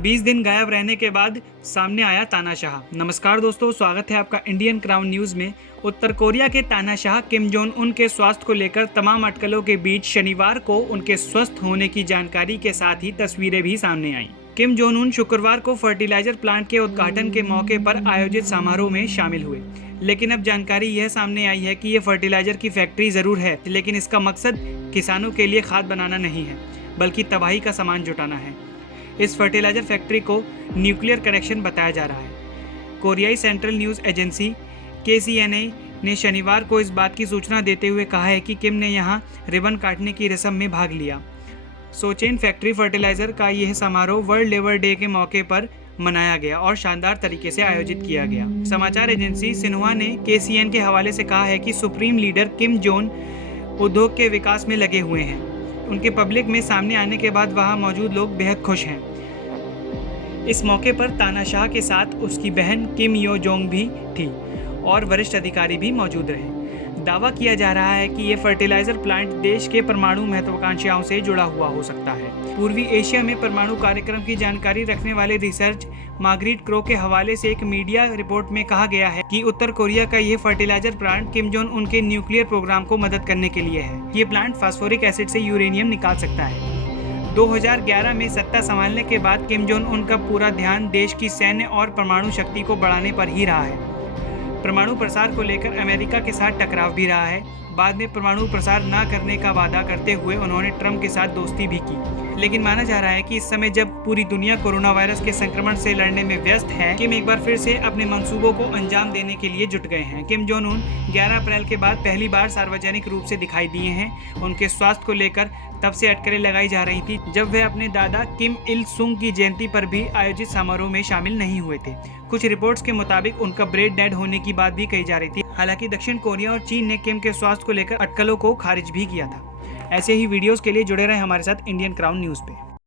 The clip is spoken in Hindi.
20 दिन गायब रहने के बाद सामने आया तानाशाह। नमस्कार दोस्तों, स्वागत है आपका इंडियन क्राउन न्यूज़ में। उत्तर कोरिया के तानाशाह किम जोंग उन के स्वास्थ्य को लेकर तमाम अटकलों के बीच शनिवार को उनके स्वस्थ होने की जानकारी के साथ ही तस्वीरें भी सामने आईं। किम जोंग उन शुक्रवार को फर्टिलाइजर प्लांट के उद्घाटन के मौके पर आयोजित समारोह में शामिल हुए। लेकिन अब जानकारी यह सामने आई है कि ये फर्टिलाइजर की फैक्ट्री जरूर है, लेकिन इसका मकसद किसानों के लिए खाद बनाना नहीं है, बल्कि तबाही का सामान जुटाना है। इस फर्टिलाइजर फैक्ट्री को न्यूक्लियर कनेक्शन बताया जा रहा है। कोरियाई सेंट्रल न्यूज़ एजेंसी KCNA ने शनिवार को इस बात की सूचना देते हुए कहा है कि किम ने यहां रिबन काटने की रस्म में भाग लिया। सोचेन फैक्ट्री फर्टिलाइजर का यह समारोह वर्ल्ड लेबर डे के मौके पर मनाया गया और शानदार तरीके से आयोजित किया गया। समाचार एजेंसी सिन्हुआ ने KCN के हवाले से कहा है कि सुप्रीम लीडर किम जोंग उद्योग के विकास में लगे हुए हैं। उनके पब्लिक में सामने आने के बाद वहां मौजूद लोग बेहद खुश हैं। इस मौके पर तानाशाह के साथ उसकी बहन किम यो जोंग भी थी और वरिष्ठ अधिकारी भी मौजूद रहे। दावा किया जा रहा है कि ये फर्टिलाइजर प्लांट देश के परमाणु महत्वाकांक्षाओं से जुड़ा हुआ हो सकता है। पूर्वी एशिया में परमाणु कार्यक्रम की जानकारी रखने वाले रिसर्च मार्गरेट क्रो के हवाले से एक मीडिया रिपोर्ट में कहा गया है कि उत्तर कोरिया का ये फर्टिलाइजर प्लांट किम जोंग उनके न्यूक्लियर प्रोग्राम को मदद करने के लिए है। ये प्लांट फास्फोरिक एसिड से यूरेनियम निकाल सकता है। 2011 में सत्ता संभालने के बाद किम जोंग उनका पूरा ध्यान देश की सैन्य और परमाणु शक्ति को बढ़ाने पर ही रहा है। परमाणु प्रसार को लेकर अमेरिका के साथ टकराव भी रहा है। बाद में परमाणु प्रसार न करने का वादा करते हुए उन्होंने ट्रंप के साथ दोस्ती भी की। लेकिन माना जा रहा है कि इस समय जब पूरी दुनिया कोरोना वायरस के संक्रमण से लड़ने में व्यस्त है, किम एक बार फिर से अपने मंसूबों को अंजाम देने के लिए जुट गए हैं। किम जोंग उन 11 अप्रैल के बाद पहली बार सार्वजनिक रूप से दिखाई दिए हैं। उनके स्वास्थ्य को लेकर तब से अटकलें लगाई जा रही थी जब वे अपने दादा किम इल सुंग की जयंती पर भी आयोजित समारोह में शामिल नहीं हुए थे। कुछ रिपोर्ट्स के मुताबिक उनका ब्रेन डेड होने की बात भी कही जा रही थी। हालांकि दक्षिण कोरिया और चीन ने किम के स्वास्थ्य को लेकर अटकलों को खारिज भी किया था। ऐसे ही वीडियोस के लिए जुड़े रहें हमारे साथ इंडियन क्राउन न्यूज़ पे।